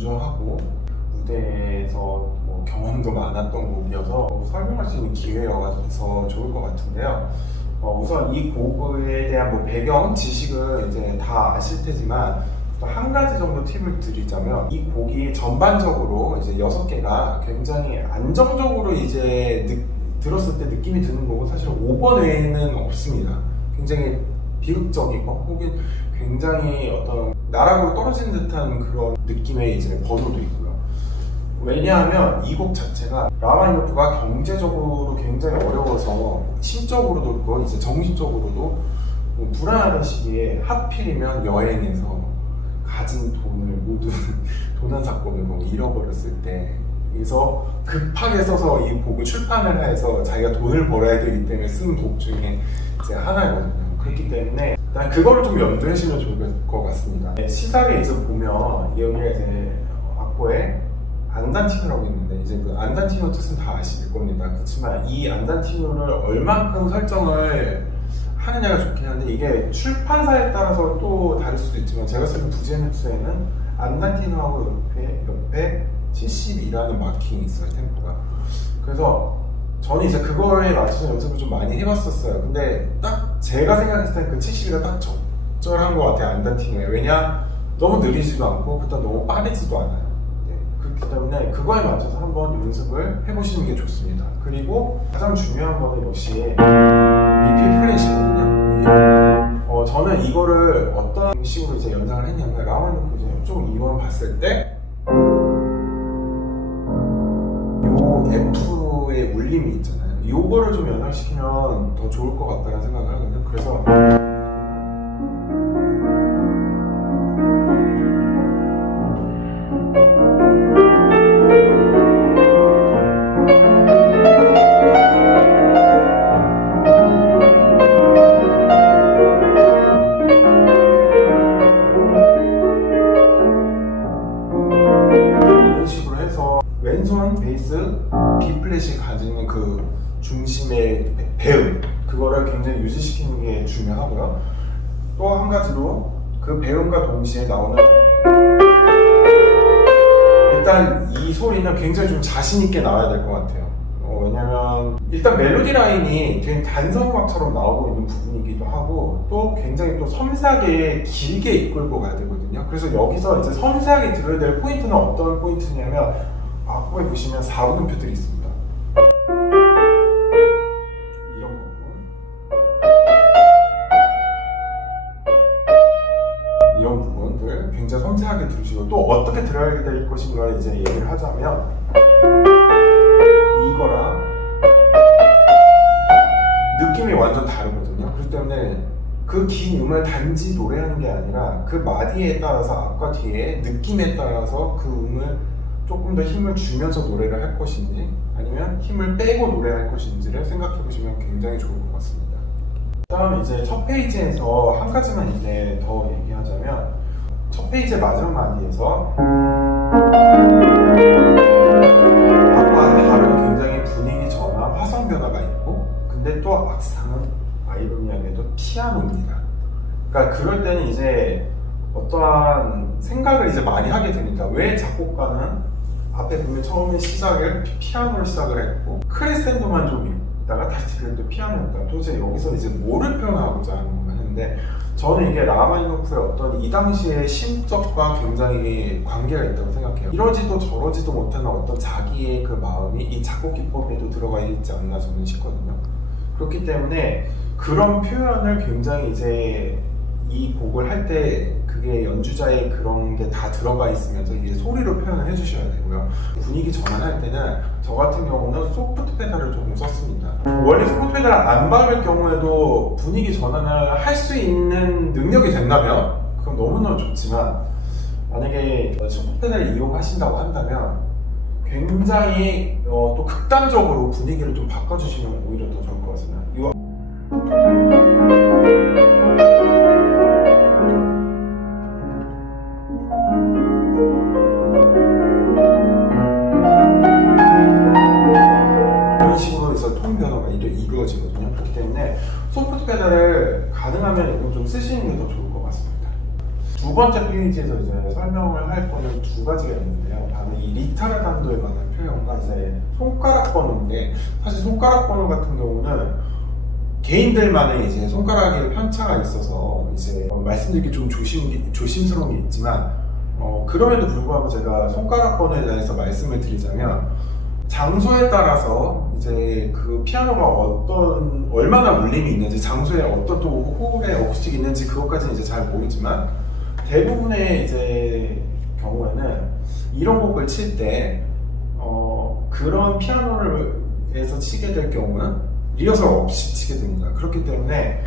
연주하고 무대에서 뭐 경험도 많았던 곡이어서 설명할 수 있는 기회여서 좋을 것 같은데요. 우선 이 곡에 대한 뭐 배경 지식은 이제 다 아실 테지만 또 한 가지 정도 팁을 드리자면 이 곡이 전반적으로 이제 6개가 굉장히 안정적으로 이제 들었을 때 느낌이 드는 곡은 사실 5번 외에는 없습니다. 굉장히 비극적이고 혹은 굉장히 어떤 나락으로 떨어진 듯한 그런 느낌의 이제 번호도 있고요. 왜냐하면 이 곡 자체가 라흐마니노프가 경제적으로 굉장히 어려워서 심적으로도 그렇고 이제 정신적으로도 불안하던 시기에 하필이면 여행에서 가진 돈을 모두 도난 사건으로 잃어버렸을 때 그래서 급하게 써서 이 곡을 출판을 해서 자기가 돈을 벌어야 되기 때문에 쓴 곡 중에 이제 하나거든요. 그렇기 때문에 일단 그거를 좀 염두에 두시면 좋을 것 같습니다. 시작에 이제 보면 여기가 이제 악보에 안단티노라고 있는데 이제 그 안단티노 뜻은 다 아실 겁니다. 그렇지만 이 안단티노를 얼만큼 설정을 하느냐가 좋긴 한데 이게 출판사에 따라서 또 다를 수도 있지만 제가 쓰는 부제노트에는 안단티노하고 옆에 72라는 마킹이 있어요, 템포가. 그래서 저는 이제 그거에 맞춰서 연습을 좀 많이 해봤었어요. 근데 딱 제가 생각했을 때 그 72가 딱 적절한 것 같아요, 안단티노에. 왜냐? 너무 느리지도 않고 그렇다고 너무 빠르지도 않아요. 그렇기 때문에 그거에 맞춰서 한번 연습을 해보시는 게 좋습니다. 그리고 가장 중요한 거는 역시 리필 플랫이거든요. 저는 이거를 어떤 식으로 이제 연상을 했냐면 라흐마니노프 이제 협종 2번 봤을 때 요 F의 울림이 있잖아요. 요거를 좀 연상시키면 더 좋을 것 같다는 생각을 하거든요. 그래서 왼손 베이스 B 플랫이 가지는 그 중심의 배음 그거를 굉장히 유지시키는 게 중요하고요. 또 한 가지로 그 배음과 동시에 나오는 일단 이 소리는 굉장히 좀 자신 있게 나와야 될 것 같아요. 왜냐면 일단 멜로디 라인이 되게 단성음악처럼 나오고 있는 부분이기도 하고 또 굉장히 또 섬세하게 길게 이끌고 가야 되거든요. 그래서 여기서 이제 섬세하게 들어야 될 포인트는 어떤 포인트냐면 악보에 보시면 4분음표들이 있습니다. 이런 부분, 이런 부분들 굉장히 섬세하게 들으시고 또 어떻게 들어야 될 것인가 이제 얘기를 하자면 이거랑 느낌이 완전 다르거든요. 그렇기 때문에 그 긴 음을 단지 노래하는 게 아니라 그 마디에 따라서 앞과 뒤에 느낌에 따라서 그 음을 조금 더 힘을 주면서 노래를 할 것인지 아니면 힘을 빼고 노래할 것인지를 생각해 보시면 굉장히 좋을 것 같습니다. 다음 이제 첫 페이지에서 한 가지만 이제 더 얘기하자면 첫 페이지의 마지막 마디에서 앞과 다른 굉장히 분위기 전환, 화성 변화가 있고 근데 또 악상은 아이러니하게도 피아노입니다. 그러니까 그럴 때는 이제 어떠한 생각을 이제 많이 하게 되니까 왜 작곡가는 앞에 보면 처음에 시작을 피아노로 시작을 했고 크레센도만 좀 있다가 다시 그래도 피아노였다. 도대체 여기서 이제 뭐를 표현하고자 하는 건가 했는데 저는 이게 라흐마니노프의 어떤 이 당시의 심적과 굉장히 관계가 있다고 생각해요. 이러지도 저러지도 못하는 어떤 자기의 그 마음이 이 작곡 기법에도 들어가 있지 않나 저는 싶거든요. 그렇기 때문에 그런 표현을 굉장히 이제 이 곡을 할 때 그게 연주자의 그런 게 다 들어가 있으면서 이게 소리로 표현을 해주셔야 되고요. 분위기 전환할 때는 저 같은 경우는 소프트 페달을 조금 썼습니다. 원래 소프트 페달을 안 밟을 경우에도 분위기 전환을 할 수 있는 능력이 된다면 그건 너무너무 좋지만 만약에 소프트 페달을 이용하신다고 한다면 굉장히 또 극단적으로 분위기를 좀 바꿔주시면 오히려 더 좋을 것 같습니다. 이런 식으로 해서 톤 변화가 이루어지거든요. 그렇기 때문에 소프트 페달을 가능하면 이건 좀 쓰시는 게 더 좋을 것 같습니다. 두 두 번째 페이지에서 이제 설명을 할 거는 두 가지가 있는데요. 바로 이 리타르단도에 관한 표현과 이제 손가락 번호인데, 사실 손가락 번호 같은 경우는 개인들만의 이제 손가락에 편차가 있어서 이제 말씀드리기 좀 조심스러운 게 있지만, 그럼에도 불구하고 제가 손가락 번호에 대해서 말씀을 드리자면, 장소에 따라서 이제 그 피아노가 얼마나 울림이 있는지, 장소에 어떤 또 홀의 어쿠스틱이 있는지 그것까지는 이제 잘 모르지만, 대부분의 이제 경우에는 이런 곡을 칠 때 그런 피아노에서 치게 될 경우는 리허설 없이 치게 됩니다. 그렇기 때문에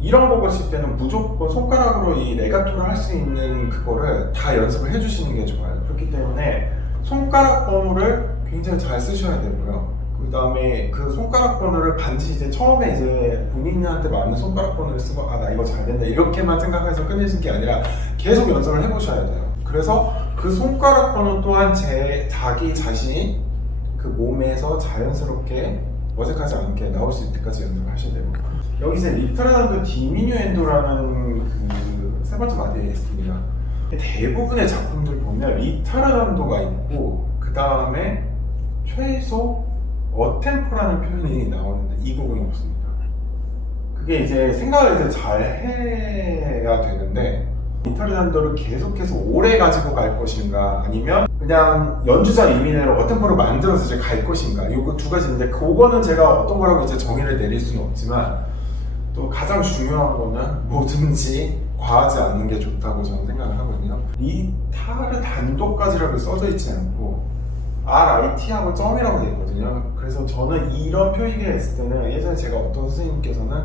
이런 곡을 칠 때는 무조건 손가락으로 이 레가토를 할 수 있는 그거를 다 연습을 해주시는 게 좋아요. 그렇기 때문에 손가락 번호를 굉장히 잘 쓰셔야 되고요. 그 다음에 그 손가락 번호를 반드시 이제 처음에 이제 본인한테 맞는 손가락 번호를 쓰고 나 이거 잘 된다 이렇게만 생각해서 끝내신 게 아니라 계속 연습을 해보셔야 돼요. 그래서 그 손가락 번호 또한 자기 자신이 그 몸에서 자연스럽게 어색하지 않게 나올 수 있을 때까지 연습을 하셔야 되고, 여기 이제 리타르단도 디미뉴엔도라는 그 세 번째 마디에 있습니다. 대부분의 작품들 보면 리타르단도가 있고 그 다음에 최소 어템포라는 표현이 나오는데 이 곡은 없습니다. 그게 이제 생각을 이제 잘 해야 되는데, 리타르단도를 계속해서 오래 가지고 갈 것인가 아니면 그냥 연주자 임의대로 어템포를 만들어서 이제 갈 것인가, 이거 두 가지인데 그거는 제가 어떤 거라고 이제 정의를 내릴 수는 없지만, 또 가장 중요한 거는 뭐든지 과하지 않는 게 좋다고 저는 생각을 하거든요. 리타르단도까지라고 써져 있지 않고 RIT하고 점이라고 되어 있거든요. 그래서 저는 이런 표기가 있을 때는 예전에 제가 어떤 선생님께서는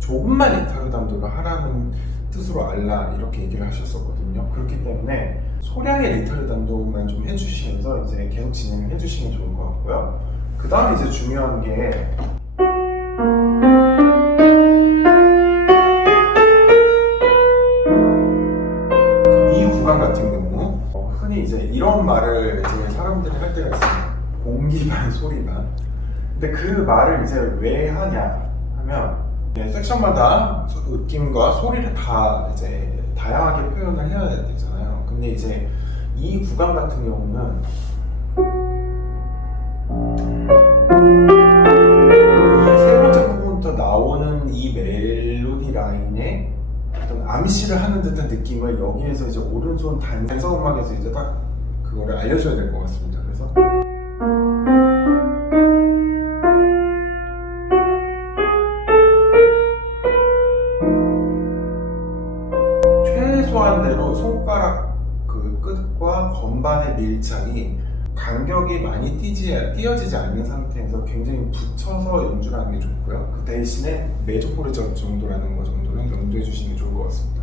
조금만 리타르단도를 하라는 뜻으로 알라 이렇게 얘기를 하셨었거든요. 그렇기 때문에 소량의 리타르단도만 좀 해주시면서 이제 계속 진행을 해주시면 좋을 것 같고요. 그 다음에 이제 중요한 게 이 구간 같은 경우 흔히 이제 이런 말을 이제 사람들이 할 때가 있습니다. 공기 반 소리 반. 근데 그 말을 이제 왜 하냐 하면, 섹션마다 느낌과 소리를 다 이제 다양하게 표현을 해야 되잖아요. 근데 이제 이 구간 같은 경우는 이 세 번째 부분부터 나오는 이 멜로디 라인에 어떤 암시를 하는 듯한 느낌을 여기에서 이제 오른손 단서 음악에서 이제 딱 그거를 알려줘야 될 것 같습니다. 그래서 최소한대로 손가락 그 끝과 건반의 밀착이 간격이 많이 띄어지지 않는 상태에서 굉장히 붙여서 연주를 하는 게 좋고요. 그 대신에 메조포르 정도라는 거 정도는 연주해 주시는 게 좋을 것 같습니다.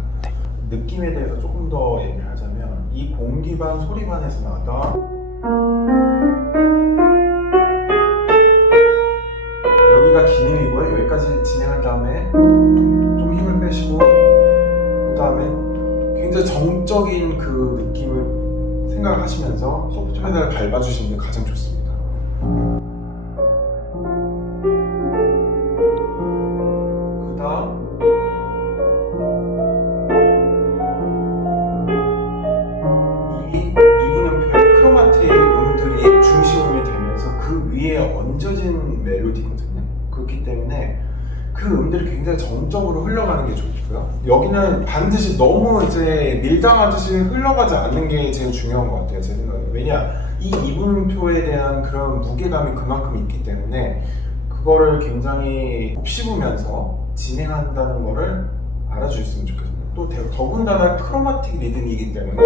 느낌에 대해서 조금 더 얘기를 하자면, 이 공기반 소리반에서 나왔던 여기가 기능이고요. 여기까지 진행한 다음에 좀 힘을 빼시고, 그 다음에 굉장히 정적인 그 느낌을 생각하시면서 소프트 페달을 밟아주시는 게 가장 좋습니다. 그 다음 이 2분음표의 크로마틱 음들이 중심음이 되면서 그 위에 얹어진 멜로디거든요. 그렇기 때문에 그 음들이 굉장히 정적으로 흘러가는 게 좋고요. 여기는 반드시 너무 이제 밀당하듯이 흘러가지 않는 게 제일 중요한 것 같아요, 제 생각에. 왜냐, 이 이분음표에 대한 그런 무게감이 그만큼 있기 때문에 그거를 굉장히 곱씹으면서 진행한다는 거를 알아주셨으면 좋겠습니다. 또 더군다나 크로마틱 리듬이기 때문에